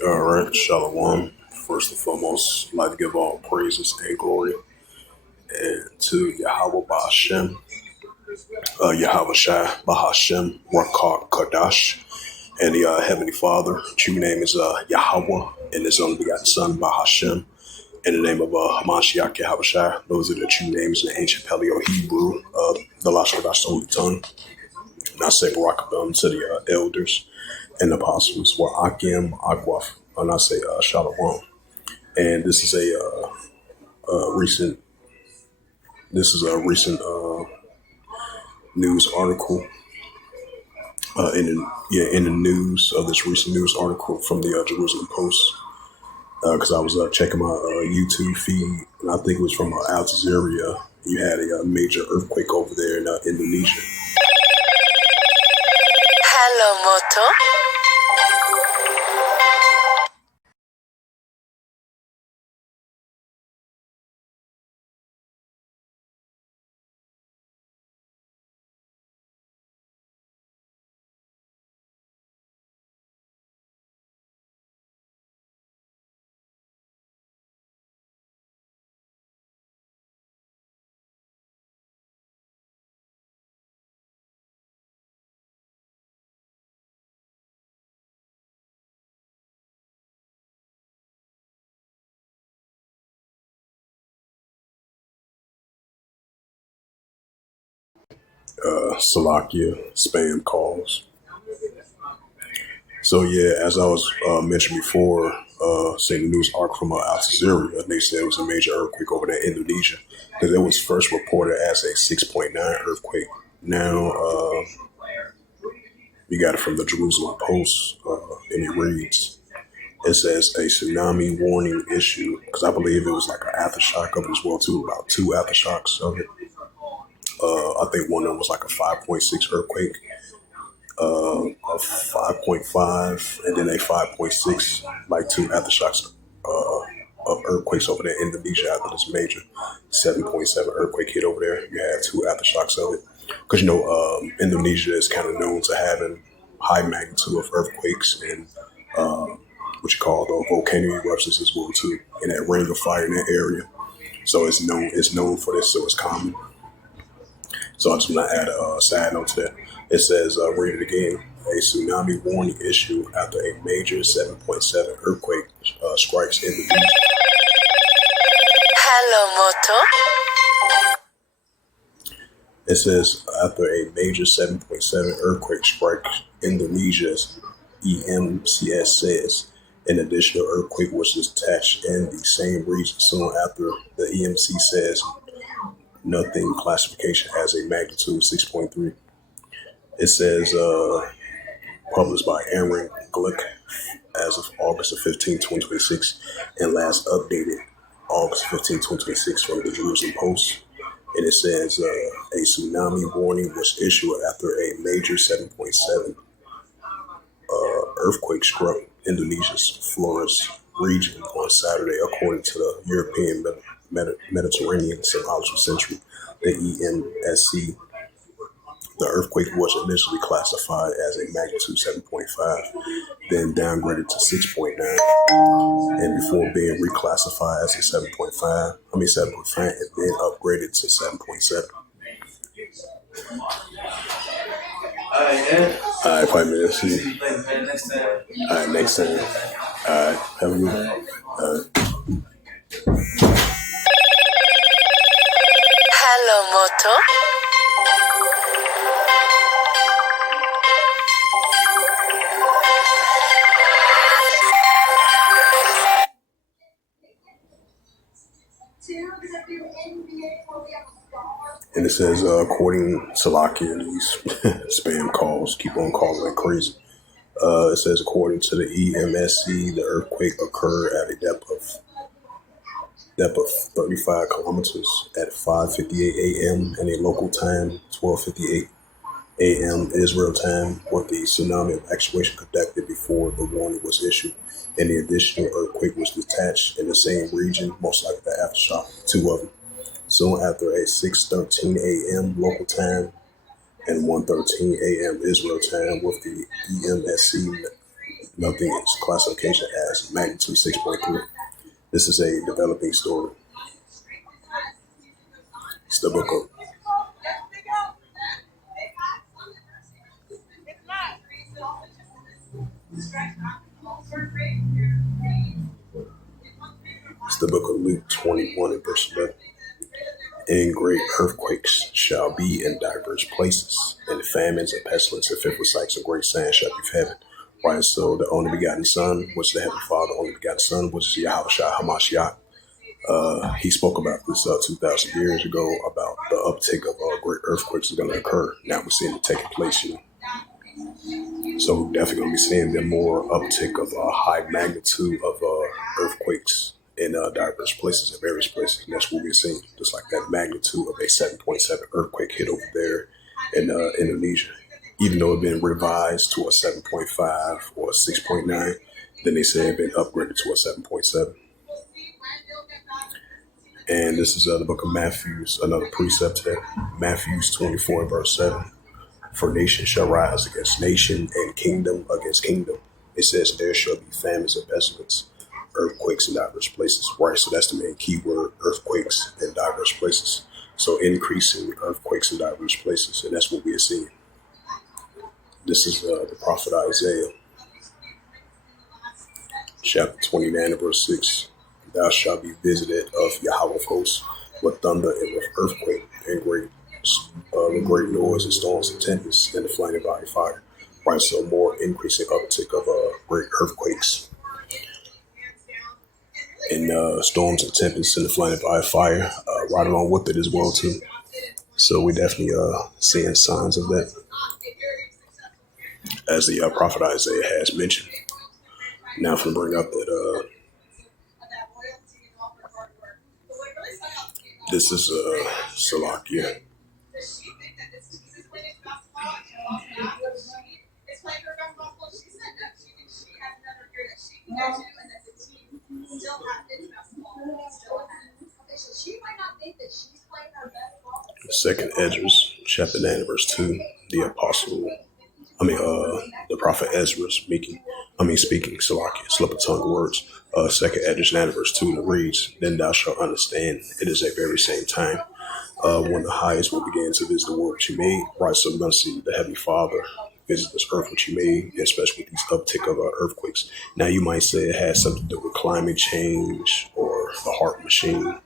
All right, Shalom. First and foremost, I'd like to give all praises and glory and to Yahweh Bahashem, Yahweh Shai Bahashem, Rakak Kadash, and the Heavenly Father. True name is Yahweh, and His only begotten Son Bahashem. In the name of Hamashiach Yahweh Shai, those are the true names in the ancient Paleo Hebrew, the Lashon Holy Tongue. And I say Barak to the elders and apostles, were Akim Akwaf, and I say Shalom. And recent. This is a recent news article in the news of this recent news article from the Jerusalem Post. Because I was checking my YouTube feed, and I think it was from Al Jazeera. You had a major earthquake over there in Indonesia. Hello, Moto. Salakia spam calls. So yeah, as I was mentioned before, saying the news arc from Al Jazeera, they said it was a major earthquake over there in Indonesia because it was first reported as a 6.9 earthquake. Now we got it from the Jerusalem Post, and it reads, it says a tsunami warning issue, because I believe it was like an aftershock of it as well too, about two aftershocks of it. I think one of them was like a 5.6 earthquake, a 5.5, and then a 5.6, like two aftershocks of earthquakes over there in Indonesia after this major 7.7 earthquake hit over there. You had two aftershocks of it. Because, Indonesia is kind of known to having high magnitude of earthquakes and what you call the volcanic eruptions as well too, and that ring of fire in that area. So it's known for this, so it's common. So I'm just gonna add a side note to that. It says, read it again. A tsunami warning issue after a major 7.7 earthquake strikes Indonesia. Hello, Moto. It says after a major 7.7 earthquake strikes Indonesia's EMCS says an additional earthquake was detached in the same region soon after. The EMC says nothing classification as a magnitude 6.3. It says published by Aaron Glick as of August 15, 2026, and last updated August 15, 2026 from the Jerusalem Post. And it says a tsunami warning was issued after a major 7.7 earthquake struck Indonesia's Flores region on Saturday, according to the European Mediterranean Seismology Center, the EMSC. The earthquake was initially classified as a magnitude 7.5, then downgraded to 6.9, and before being reclassified as a 7.5, and then upgraded to 7.7. All right, 5 minutes. See. All right, next time. All right, have a good one. All right. Hello, Moto. And it says, according to Lockyer, these spam calls keep on calling like crazy. It says, according to the EMSC, the earthquake occurred at a depth of 35 kilometers at 5:58 a.m. and a local time 12:58 a.m. Israel time, with the tsunami evacuation conducted before the warning was issued, and the additional earthquake was detached in the same region, most likely the aftershock, two of them. Soon after at 6:13 a.m. local time and 1:13 a.m. Israel time, with the EMSC Nothing is classification as magnitude 6.3. This is a developing story. It's the book of Luke 21 and verse 11. And great earthquakes shall be in diverse places, and famines and pestilence and fearful sights and great signs shall be of heaven. Right, so the only begotten Son, which the Heavenly Father, only begotten Son, which is Yahushua Hamashiach. He spoke about this 2,000 years ago about the uptick of great earthquakes is going to occur. Now we're seeing it taking place, So we're definitely going to be seeing the more uptick of high magnitude of earthquakes in diverse places, in various places. And that's what we're seeing, just like that magnitude of a 7.7 earthquake hit over there in Indonesia. Even though it had been revised to a 7.5 or a 6.9, then they say it had been upgraded to a 7.7. And this is the book of Matthew, another precept there. Matthew 24 and verse 7. For nation shall rise against nation and kingdom against kingdom. It says there shall be famines and pestilence, earthquakes in diverse places. Right, so that's the main key word, earthquakes in diverse places. So increasing earthquakes in diverse places, and that's what we are seeing. This is the prophet Isaiah, chapter 29 and verse 6. Thou shalt be visited of Yahweh of hosts with thunder and with earthquake and great noise and storms and tempests and the flaming body fire. Right, so more increasing uptick of great earthquakes and storms and tempests and the flaming body fire right along with it as well too. So we definitely seeing signs of that, as the prophet Isaiah has mentioned. Now I'm going to bring up that this is Salakia. Second Esdras, chapter 9, verse 2. The prophet Esdras speaking, Salakia, slip of tongue words. Second Esdras 9, verse 2, and it reads, Then thou shalt understand, it is a very same time when the highest will begin to visit the world which you made. Right, so we're going to see the Heavenly Father visit this earth which you made, especially with these uptick of earthquakes. Now you might say it has something to do with climate change or the heart machine,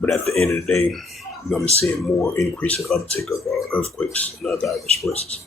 but at the end of the day, we're going to be seeing more increase in uptick of earthquakes in diverse places.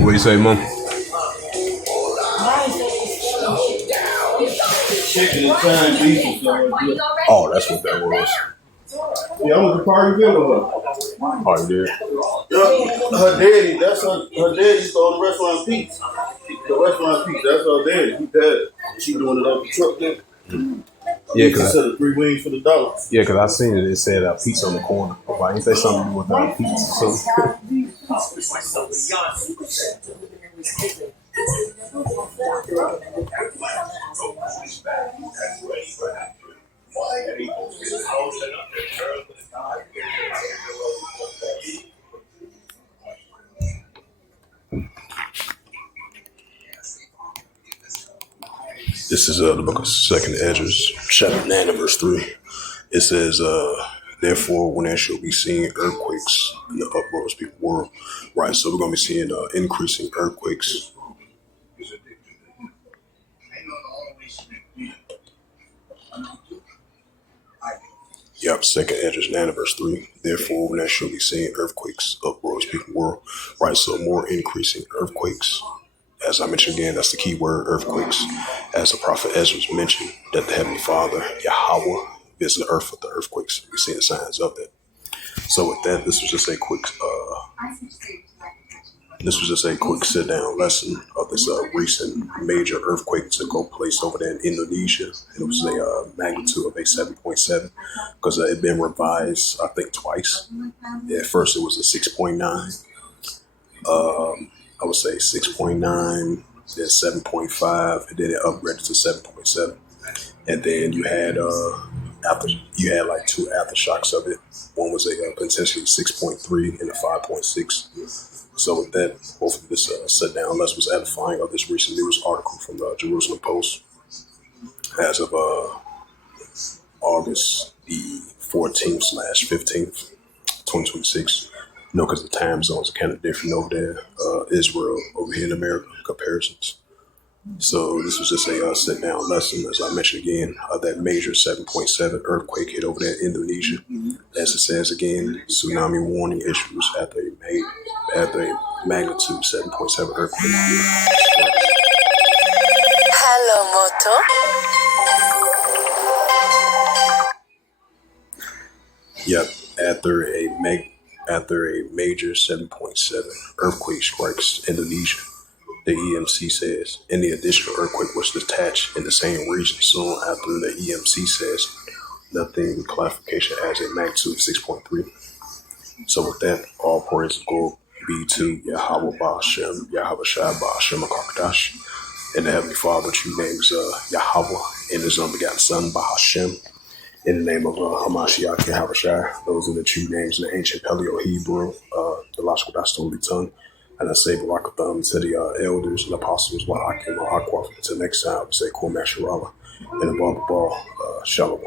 What do you say, Mom? Chicken and time beef. Oh, that's what that was. Yeah, I was a party with her. Oh, you did? Yeah, her daddy, that's her daddy stole the restaurant Pete's. The restaurant Pete's, that's her daddy. He died. She doing it off the truck there. Yeah, because I said 3 wings for the dollar. Yeah, because I seen it. It said pizza on the corner. Why ain't there something with pizza? So. This is the book of Second Esdras, chapter 9 and verse 3. It says, therefore, when there shall be seen earthquakes in the uppermost people world. Right, so we're going to be seeing increasing earthquakes. Yep, Second Esdras 9 and verse 3. Therefore, when there shall be seen earthquakes uppermost people world. Right, so more increasing earthquakes. As I mentioned again, that's the key word, earthquakes. As the prophet Esdras mentioned, that the Heavenly Father, Yahweh, visited the earth with the earthquakes. We're seeing signs of that. So with that, this was just a quick sit-down lesson of this recent major earthquake that took place over there in Indonesia. And it was a magnitude of a 7.7 because it had been revised, I think, twice. At first, it was a 6.9. I would say 6.9, then 7.5, and then it upgraded to 7.7. And then you had, after you had like two aftershocks of it. One was a potentially 6.3 and a 5.6. So with that, hopefully this sit down less was edifying of this recent news article from the Jerusalem Post as of August the 14th/15th, 2026. You know, because the time zones are kind of different over there. Israel over here in America comparisons. So this was just a sit down lesson, as I mentioned again, that major 7.7 earthquake hit over there in Indonesia. As it says again, tsunami warning issues after a magnitude 7.7 earthquake. Hello, Moto. Yep, after a major 7.7 earthquake strikes Indonesia, the EMC says, and the additional earthquake was detached in the same region soon after. The EMC says nothing with classification as a magnitude of 6.3. So with that, all praise go be to Yahweh Ba'Shem, Yahweh Shai Ba'Shem HaKadosh, and the Heavenly Father, true names Yahweh, and His unbegotten Son Ba'Shem. In the name of Hamashiach Yahweh Shai, those are the true names in the ancient Paleo-Hebrew, the logical that's the holy tongue. And I say Barakatham to the elders and apostles, Wa'akim, Aqua, to the next time, we say Kum Asherallah, and above all, Shalom.